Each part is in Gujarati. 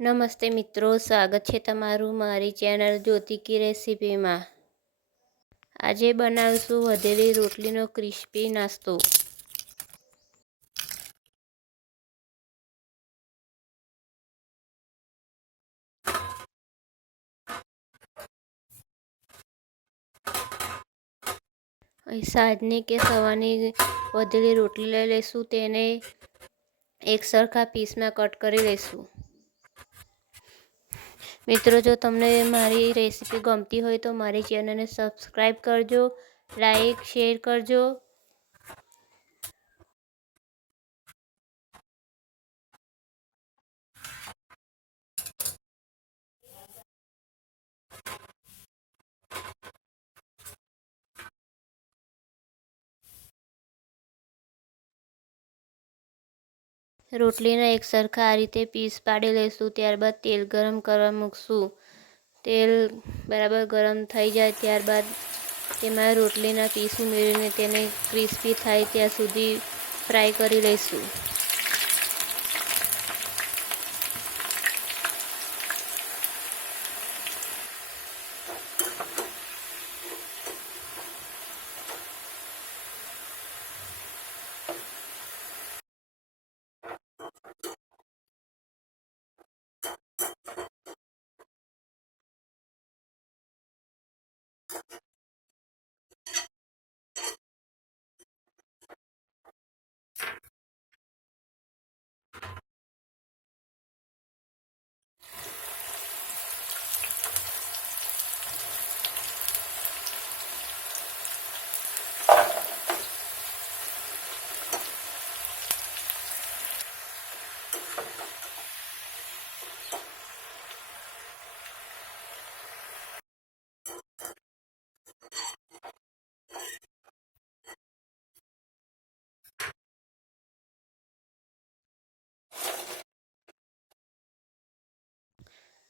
નમસ્તે મિત્રો, સ્વાગત છે તમારું મારી ચેનલ જ્યોતિકી રેસીપીમાં. આજે બનાવીશું વધેલી રોટલીનો ક્રિસ્પી નાસ્તો. સાંજની કે સવારની વધેલી રોટલી લઈ લઈશું, તેને એક સરખા પીસમાં કટ કરી લઈશું. મિત્રો, જો તમને મારી રેસીપી ગમતી હોય તો મારી ચેનલને સબસ્ક્રાઈબ કરજો લાઈક શેર કરજો. રોટલીના એક સરખા આ રીતે પીસ પાડી લઈશું ત્યારબાદ તેલ ગરમ કરવા મૂકશું. તેલ બરાબર ગરમ થઈ જાય ત્યારબાદ તેમાં રોટલીના પીસ ઉમેરીને તેને ક્રિસ્પી થાય ત્યાં સુધી ફ્રાય કરી લઈશું.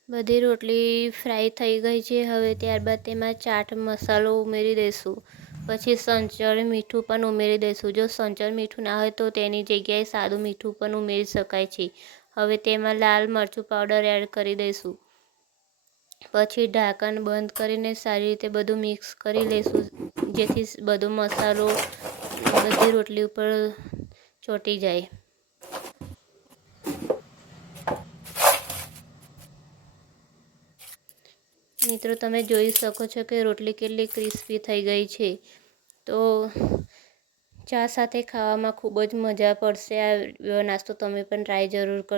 બધી રોટલી ફ્રાય થઈ ગઈ છે. હવે ત્યારબાદ તેમાં ચાટ મસાલો ઉમેરી દઈશું પછી સંચળ મીઠું પણ ઉમેરી દઈશું જો સંચળ મીઠું ના હોય તો તેની જગ્યાએ સાદું મીઠું પણ ઉમેરી શકાય છે. હવે તેમાં લાલ મરચું પાવડર એડ કરી દઈશું પછી ઢાંકણ બંધ કરીને સારી રીતે બધું મિક્સ કરી લઈશું જેથી બધો મસાલો, બધી રોટલી ઉપર ચોંટી જાય. મિત્રો, તમે જોઈ શકો છો કે રોટલી કેટલી ક્રિસ્પી થઈ ગઈ છે. તો ચા સાથે ખાવામાં ખૂબ જ મજા પડશે. આ નાસ્તો તમે પણ ટ્રાય જરૂર કરો